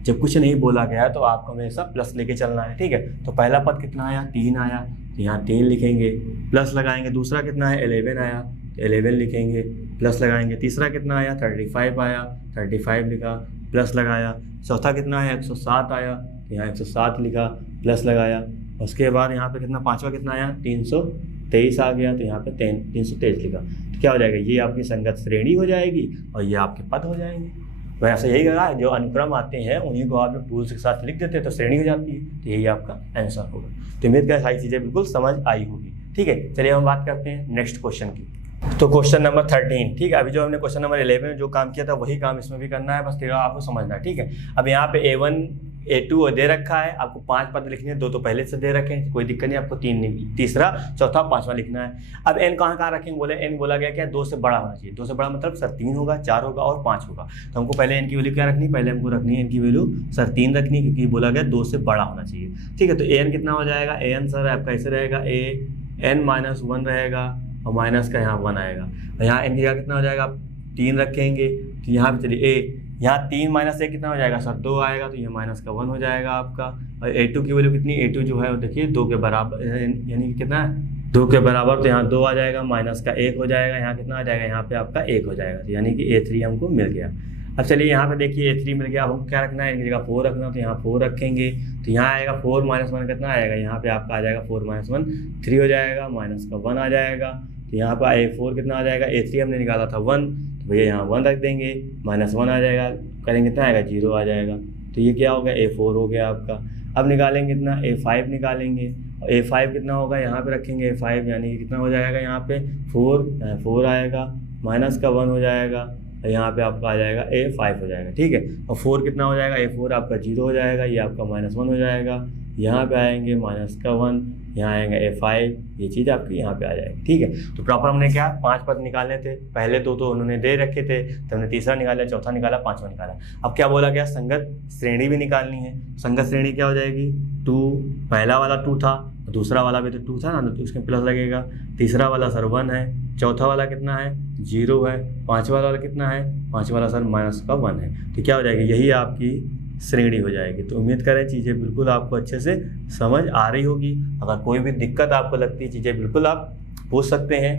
जब कुछ नहीं बोला गया तो आपको हमेशा प्लस लेके चलना है। ठीक है, तो पहला पद कितना आया 3 आया, तो यहाँ 3 लिखेंगे, प्लस लगाएंगे। दूसरा कितना है 11 आया, तो 11 लिखेंगे, प्लस लगाएंगे। तीसरा कितना आया 35 आया, 35 लिखा, प्लस लगाया। चौथा कितना है 107 आया, तो यहाँ 107 लिखा, प्लस लगाया। उसके बाद यहाँ पे कितना पाँचवा कितना आया 323 आ गया, तो यहाँ पे 323 लिखा। तो क्या हो जाएगा, ये आपकी संगत श्रेणी हो जाएगी और ये आपके पद हो जाएंगे। तो ऐसा यही कहा, जो अनुक्रम आते हैं उन्हीं को आप जब टूल्स के साथ लिख देते हैं तो श्रेणी हो जाती है। तो यही आपका आंसर होगा। तो उम्मीद कर सारी चीज़ें बिल्कुल समझ आई होगी। ठीक है, चलिए हम बात करते हैं नेक्स्ट क्वेश्चन की। तो क्वेश्चन नंबर 13। ठीक है, अभी जो हमने क्वेश्चन नंबर 11 में जो काम किया था वही काम इसमें भी करना है, बस तेरा आपको समझना है। ठीक है, अब यहाँ पे A1 A2 दे रखा है, आपको 5 पद लिखने हैं, 2 तो पहले से दे रखे हैं, कोई दिक्कत नहीं, आपको 3 नहीं, तीसरा चौथा पांचवा लिखना है। अब n कहाँ रखेंगे, बोले n बोला गया क्या 2 से बड़ा होना चाहिए। 2 से बड़ा मतलब सर 3 होगा, 4 होगा और 5 होगा। तो हमको पहले n की वैल्यू क्या रखनी, पहले हमको रखनी है n की वैल्यू सर 3 रखनी, क्योंकि बोला गया 2 से बड़ा होना चाहिए। ठीक है, तो an कितना हो जाएगा, an सर आपका ऐसे रहेगा an-1 रहेगा और माइनस का यहाँ 1 आएगा। और यहाँ n की जगह कितना हो जाएगा, आप 3 रखेंगे, तो यहाँ पे चलिए यहाँ 3 - 1 कितना हो जाएगा सर 2 आएगा, तो ये माइनस का 1 हो जाएगा आपका। और A2 की वैल्यू कितनी, A2 जो है वो देखिए 2 के बराबर, यानी कि कितना है 2 के बराबर, तो यहाँ 2 आ जाएगा, माइनस का 1 हो जाएगा, यहाँ कितना आ जाएगा, यहाँ पे आपका 1 हो जाएगा, तो यानी कि A3 हमको मिल गया। अब चलिए यहाँ पे देखिए A3 मिल गया, अब हमको क्या रखना है, इनकी जगह 4 रखना, तो यहाँ 4 रखेंगे, तो यहाँ आएगा 4 - 1 कितना आएगा, यहाँ पे आपका आ जाएगा 4 - 1 3 हो जाएगा, माइनस का 1 आ जाएगा। तो यहाँ पर A4 कितना आ जाएगा, A3 हमने निकाला था 1, तो भैया यहाँ 1 रख देंगे, -1 आ जाएगा, करेंगे कितना आएगा 0 आ जाएगा। तो ये क्या हो गया A4 हो गया आपका। अब निकालेंगे कितना A5 निकालेंगे, और A5 कितना होगा, यहाँ पे रखेंगे A5, यानी कि कितना हो जाएगा यहाँ पे 4 आएगा, माइनस का 1 हो जाएगा, और यहाँ पे आपका आ जाएगा A5 हो जाएगा। ठीक है, और 4 कितना हो जाएगा, A4 आपका 0 हो जाएगा, ये आपका -1 हो जाएगा, यहाँ पे आएंगे माइनस का 1, यहाँ आएगा A5, ये चीज़ आपकी यहाँ पे आ जाएगी। ठीक है, तो प्रॉपर हमने क्या 5 पद निकालने थे, पहले 2 तो उन्होंने दे रखे थे, तो हमने तीसरा निकाला, चौथा निकाला, पांचवा निकाला। अब क्या बोला गया, संगत श्रेणी भी निकालनी है। संगत श्रेणी क्या हो जाएगी 2, पहला वाला 2 था, दूसरा वाला भी तो 2 था ना, तो उसके प्लस लगेगा। तीसरा वाला सर 1 है, चौथा वाला कितना है 0 है, पाँचवा वाला कितना है, पाँचवा वाला सर माइनस का 1 है। तो क्या हो जाएगी, यही आपकी श्रेणी हो जाएगी। तो उम्मीद करें चीज़ें बिल्कुल आपको अच्छे से समझ आ रही होगी। अगर कोई भी दिक्कत आपको लगती है, चीज़ें बिल्कुल आप पूछ सकते हैं।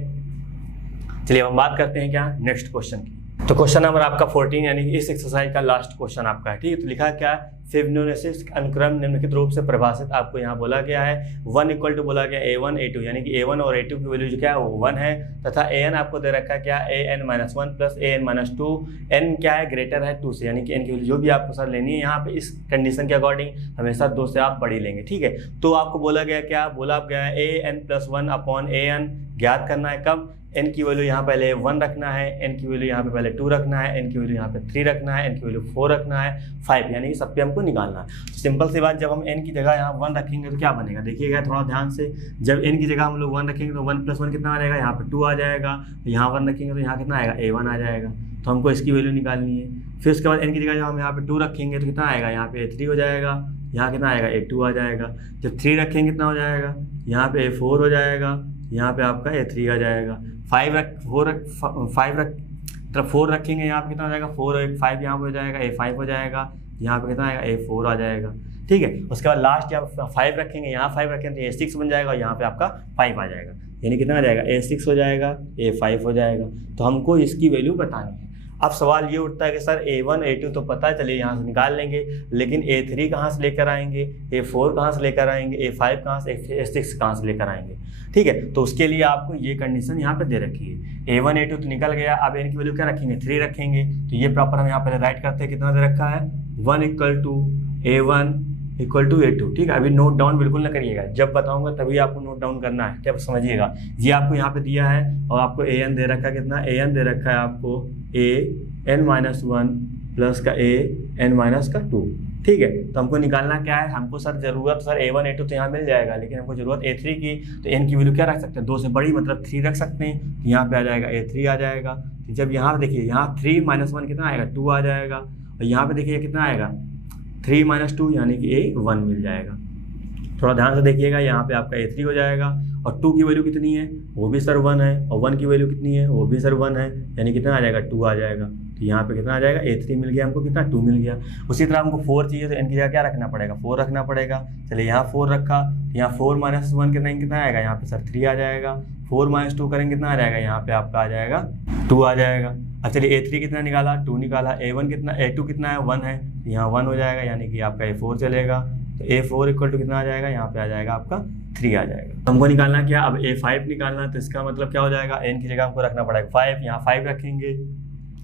चलिए हम बात करते हैं क्या नेक्स्ट क्वेश्चन की। तो क्वेश्चन नंबर आपका 14 यानी कि इस एक्सरसाइज का लास्ट क्वेश्चन आपका है। ठीक है, तो लिखा क्या है, फिबोनाची अनुक्रम निम्नलिखित रूप से परिभाषित आपको यहाँ बोला गया है। 1 = बोला गया A1 A2, यानी कि A1 और A2 की वैल्यू जो क्या है वो 1 है, तथा AN आपको दे रखा है क्या AN-1 प्लस AN-2, n क्या है ग्रेटर है 2 से, यानी कि n की वैल्यू जो भी आपको सर लेनी है यहाँ पे इस कंडीशन के अकॉर्डिंग हमेशा 2 से आप बड़ी लेंगे। ठीक है, तो आपको बोला गया क्या, बोला गया है AN+1/AN ज्ञात करना है। कब, n की वैल्यू यहाँ पहले 1 रखना है, n की वैल्यू यहाँ पे पहले 2 रखना है, n की वैल्यू यहाँ पे 3 रखना है, n की वैल्यू 4 रखना है, 5, यानी कि सब पे हमको निकालना है। तो सिंपल सी बात, जब हम n की जगह यहाँ 1 रखेंगे तो क्या बनेगा, देखिएगा थोड़ा ध्यान से। जब n की जगह हम लोग 1 रखेंगे तो 1 + 1 कितना आ जाएगा, यहाँ पे 2 आ जाएगा, यहाँ 1 रखेंगे तो यहाँ कितना आएगा A1 आ जाएगा। तो हमको इसकी वैल्यू निकालनी है। फिर उसके बाद n की जगह जब हम यहाँ पे 2 रखेंगे तो कितना आएगा, यहाँ पे A3 हो जाएगा, यहाँ कितना आएगा A2 आ जाएगा। जब 3 रखेंगे कितना हो जाएगा, यहाँ पे A4 हो जाएगा, यहाँ पे आपका A3 आ जाएगा। 5 रख मतलब 4 रखेंगे यहाँ पे कितना हो जाएगा 4 और 5 यहाँ पे हो जाएगा A5 हो जाएगा, यहाँ पे कितना आएगा A4 आ जाएगा, ठीक है। उसके बाद लास्ट यहाँ 5 रखेंगे, यहाँ 5 रखेंगे तो A6 बन जाएगा और यहाँ पे आपका 5 आ जाएगा, यानी कितना आ जाएगा A6 हो जाएगा, A5 हो जाएगा। तो हमको इसकी वैल्यू बतानी है। अब सवाल ये उठता है कि सर A1 A2 तो पता है, चलिए यहाँ से निकाल लेंगे, लेकिन A3 कहाँ से लेकर आएंगे, A4 कहाँ से लेकर आएंगे, A5 कहाँ से, A6 कहाँ से लेकर आएंगे, ठीक है। तो उसके लिए आपको ये कंडीशन यहाँ पे दे रखी है। A1 A2 तो निकल गया, अब इनकी वैल्यू क्या रखेंगे 3 रखेंगे। तो ये प्रॉपर हम यहाँ पहले राइट करते हैं, कितना दे रखा है 1 = A1 = A2, ठीक है। अभी नोट डाउन बिल्कुल ना करिएगा, जब बताऊंगा तभी आपको नोट डाउन करना है, तब समझिएगा। ये आपको यहाँ पे दिया है और आपको AN दे रखा है, कितना AN दे रखा है आपको AN-1 प्लस का AN-2, ठीक है। तो हमको निकालना क्या है, हमको सर जरूरत सर A1 A2 तो यहाँ मिल जाएगा, लेकिन हमको जरूरत A3 की। तो N की वैल्यू क्या रख सकते हैं 2 से बड़ी, मतलब 3 रख सकते हैं। तो यहाँ पे आ जाएगा A3 आ जाएगा। तो जब यहाँ देखिए यहाँ 3 - 1 कितना आएगा 2 आ जाएगा, और यहाँ पे देखिए कितना आएगा 3 - 2 यानी कि A1 मिल जाएगा। थोड़ा ध्यान से देखिएगा, यहाँ पे आपका A3 हो जाएगा, और 2 की वैल्यू कितनी है वो भी सर 1 है, और 1 की वैल्यू कितनी है वो भी सर 1 है, यानी कितना आ जाएगा 2 आ जाएगा। तो यहाँ पे कितना आ जाएगा A3 मिल गया हमको, कितना 2 मिल गया। उसी तरह हमको 4 चाहिए, तो इनकी जगह क्या रखना पड़ेगा 4 रखना पड़ेगा। चलिए यहाँ 4 रखा, यहाँ 4 - 1 करेंगे कितना आएगा, यहाँ पे सर 3 आ जाएगा। 4 - 2 करेंगे कितना आ जाएगा, यहाँ पे आपका आ जाएगा 2 आ जाएगा। अब चलिए A3 कितना निकाला 2 निकाला, A1 कितना A2 कितना है 1 है, यहाँ 1 हो जाएगा, यानी कि आपका A4 चलेगा। तो A4 = कितना आ जाएगा, यहाँ पे आ जाएगा आपका 3 आ जाएगा। तो हमको निकालना क्या, अब A5 निकालना है, तो इसका मतलब क्या हो जाएगा N की जगह हमको रखना पड़ेगा 5, यहाँ 5 रखेंगे,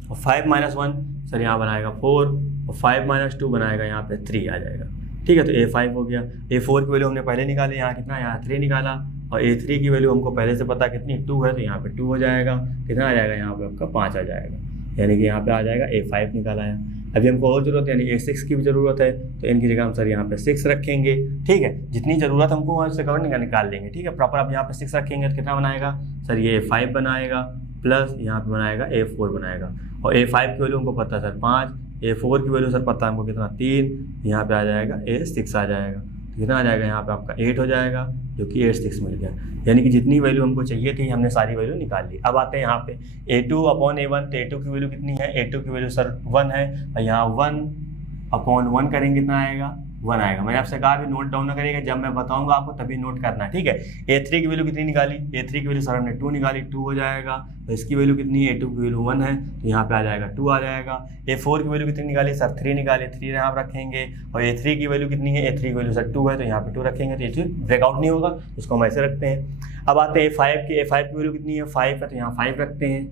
और 5 - 1 सर यहाँ बनाएगा 4, और 5 - 2 बनाएगा यहाँ पे 3 आ जाएगा, ठीक है। तो A5 हो गया। A4 की वैल्यू हमने पहले निकाली, यहाँ कितना यहाँ 3 निकाला, और A3 की वैल्यू हमको पहले से पता कितनी 2 है, तो यहाँ पे 2 हो जाएगा। कितना आ जाएगा यहाँ पे आपका 5 आ जाएगा, यानी कि यहाँ पे आ जाएगा A5 निकाला है। अभी हमको और ज़रूरत है, यानी A6 की भी ज़रूरत है, तो इनकी जगह हम सर यहाँ पे 6 रखेंगे, ठीक है। जितनी ज़रूरत हमको वहाँ से कवर निकाल लेंगे, ठीक है। प्रॉपर आप यहाँ पे 6 रखेंगे तो कितना बनाएगा सर, ये A5 बनाएगा, प्लस यहाँ पे बनाएगा A4 बनाएगा, और A5 की वैल्यू हमको पता है सर 5, A4 की वैल्यू सर पता है हमको कितना 3, यहाँ पे आ जाएगा A6 आ जाएगा। तो कितना आ जाएगा यहाँ पे आपका 8 हो जाएगा, जो कि A6 मिल गया। यानी कि जितनी वैल्यू हमको चाहिए थी हमने सारी वैल्यू निकाल ली। अब आते हैं यहाँ पे A2/A1, तो A2 की वैल्यू कितनी है, A2 की वैल्यू सर 1 है, और यहाँ 1/1 करेंगे कितना आएगा 1 आएगा। मैंने आपसे कहा भी नोट डाउन ना करिएगा, जब मैं बताऊंगा आपको तभी नोट करना है, ठीक है। A3 की वैल्यू कितनी निकाली, A3 की वैल्यू सर हमने 2 निकाली, 2 हो जाएगा। तो इसकी वैल्यू कितनी है, A2 की वैल्यू 1 है, तो यहाँ पे आ जाएगा 2 आ जाएगा। A4 की वैल्यू कितनी निकाली सर 3 निकाली, 3 यहाँ रखेंगे, और A3 की वैल्यू कितनी है, A3 की वैल्यू सर 2 है, तो यहाँ पे 2 रखेंगे, तो ये चीज़ ब्रेकआउट नहीं होगा, उसको हम ऐसे रखते हैं। अब आते हैं A5 की वैल्यू कितनी है 5 है, तो यहाँ 5 रखते हैं,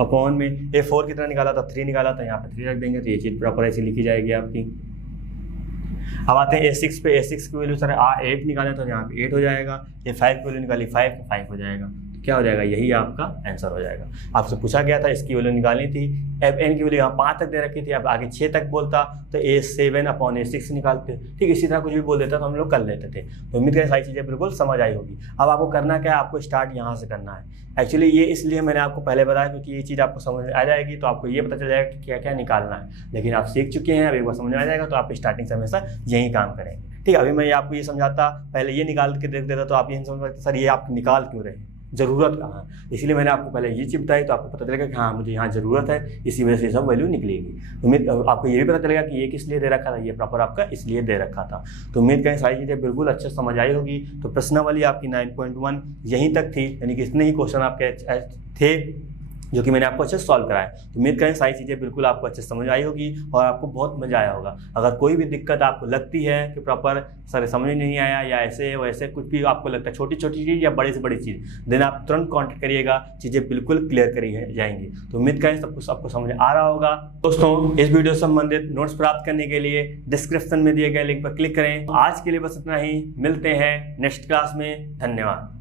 अपॉन में A4 कितना निकाला था 3 निकाला था, यहाँ पे 3 रख देंगे, तो ये चीज़ प्रॉपर ऐसी लिखी जाएगी आपकी। अब आते हैं A6 पे, A6 की वैल्यू सर 8 निकाले तो यहाँ पे 8 हो जाएगा। A5 की वैल्यू निकाली 5 तो 5 हो जाएगा, तो क्या हो जाएगा यही आपका आंसर हो जाएगा। आपसे पूछा गया था इसकी वैल्यू निकालनी थी, अब N की वैल्यू यहाँ 5 तक दे रखी थी, अब आगे 6 तक बोलता तो A7/A6 निकालते, ठीक इसी तरह कुछ भी बोल देता तो हम लोग कर लेते थे। तो उम्मीद करें सारी चीज़ें बिल्कुल समझ आई होगी। अब आपको करना क्या है, आपको स्टार्ट यहाँ से करना है। एक्चुअली ये इसलिए मैंने आपको पहले बताया क्योंकि ये चीज़ आपको समझ में आ जाएगी, तो आपको ये पता चल जाएगा कि क्या क्या निकालना है। लेकिन आप सीख चुके हैं, अब एक बार समझ में आ जाएगा, तो आप स्टार्टिंग से हमेशा यही काम करेंगे, ठीक है। अभी मैं आपको ये समझाता, पहले ये निकाल के देख देता तो आप ये नहीं समझ पाते सर ये आप निकाल क्यों रहे, ज़रूरत कहाँ है। इसलिए मैंने आपको पहले ये चीज़ बताई, तो आपको पता चलेगा कि हाँ मुझे यहाँ ज़रूरत है, इसी वजह से सब वैल्यू निकलेगी। उम्मीद आपको ये भी पता चलेगा कि ये किस लिए दे रखा था, ये प्रॉपर आपका इसलिए दे रखा था। तो उम्मीद करें सारी चीज़ें बिल्कुल अच्छे से समझ आई होगी। तो प्रश्नावली आपकी 9.1 यहीं तक थी, यानी कि इतने ही क्वेश्चन आपके थे जो कि मैंने आपको अच्छे से सॉल्व कराया। तो उम्मीद करें सारी चीज़ें बिल्कुल आपको अच्छे से समझ आई होगी और आपको बहुत मज़ा आया होगा। अगर कोई भी दिक्कत आपको लगती है कि प्रॉपर सर समझ नहीं आया या ऐसे वैसे कुछ भी आपको लगता है, छोटी छोटी चीज़ या बड़ी से बड़ी चीज़, देन आप तुरंत कॉन्टेक्ट करिएगा, चीज़ें बिल्कुल क्लियर करी जाएंगी। तो उम्मीद करें सब कुछ आपको समझ आ रहा होगा। दोस्तों इस वीडियो से संबंधित नोट्स प्राप्त करने के लिए डिस्क्रिप्शन में दिए गए लिंक पर क्लिक करें। आज के लिए बस इतना ही, मिलते हैं नेक्स्ट क्लास में। धन्यवाद।